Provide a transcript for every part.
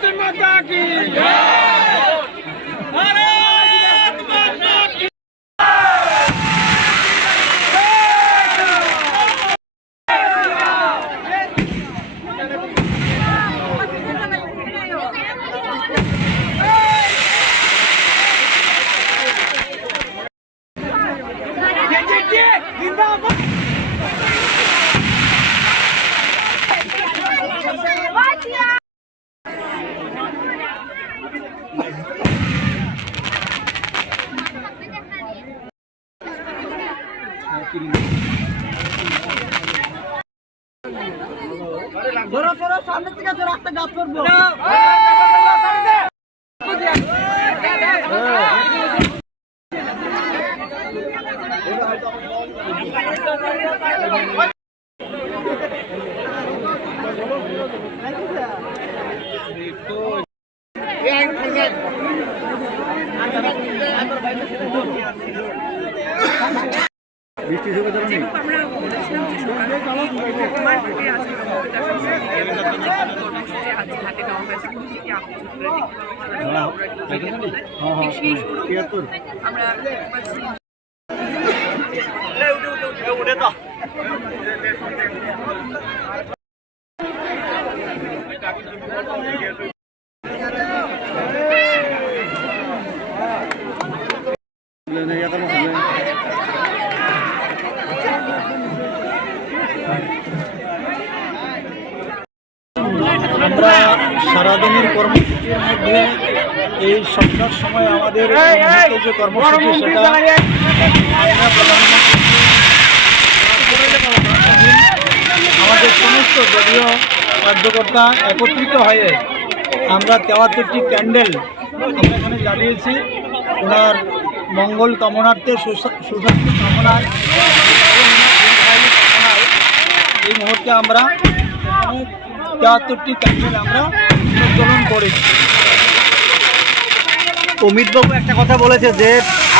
भारत माता की जय। भारत माता की ধরো ধরো সামনে থেকে তো রাস্তা গাছ করবো আমরা সারাদিনের কর্মসূচির মধ্যে এই সন্ধ্যার সময় আমাদের যে কর্মসূচি সেটা আমাদের সমস্ত দলীয় কার্যকর্তা একত্রিত হয়ে আমরা ৭৩টি ক্যান্ডেল আমরা এখানে জ্বালিয়েছি ওনার মঙ্গল কামনার্থে সুস্বাস্থ্য কামনায় এই মুহূর্তে আমরা ৭৩টি ক্যান্ডেল আমরা উত্তোলন করেছি। অমিতবাবু একটা কথা বলেছে যে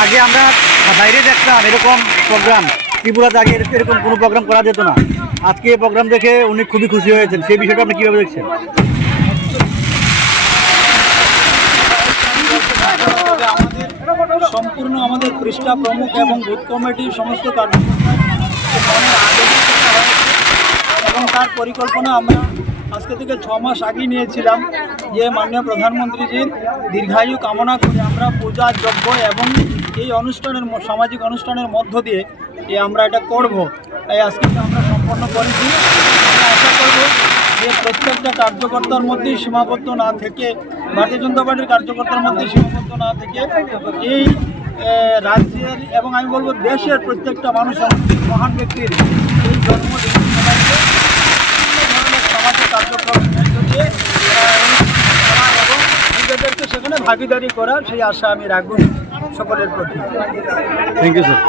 আগে আমরা বাইরে দেখতাম এরকম প্রোগ্রাম, ত্রিপুরাতে আগে এরকম কোনো প্রোগ্রাম করা যেত না, আজকে এই প্রোগ্রাম দেখে উনি খুবই খুশি হয়েছেন, সেই বিষয়টা আপনি কীভাবে দেখছেন? সম্পূর্ণ আমাদের পৃষ্ঠা প্রমুখ এবং বুথ কমিটির সমস্ত কার্যকর্তা এবং তার পরিকল্পনা আমরা আজকে থেকে ৬ মাস আগে নিয়েছিলাম যে মাননীয় প্রধানমন্ত্রীজির দীর্ঘায়ু কামনা করে আমরা পূজা যজ্ঞ এবং এই অনুষ্ঠানের সামাজিক অনুষ্ঠানের মধ্য দিয়ে আমরা এটা করব। তাই আজকে আমরা সম্পন্ন করেছি। আমরা আশা করব যে প্রত্যেকটা কার্যকর্তার মধ্যেই সীমাবদ্ধ না থেকে, ভারতীয় জনতা পার্টির কার্যকর্তার মধ্যে সীমাবদ্ধ না থেকে এই রাজ্যের এবং আমি বলবো দেশের প্রত্যেকটা মানুষ মহান ব্যক্তির এই জন্মদিন সামাজিক কার্যক্রমের মধ্য দিয়ে এবং নিজেদেরকে সেখানে ভাগিদারি করার সেই আশা আমি রাখব সকলের প্রতি। Thank you sir.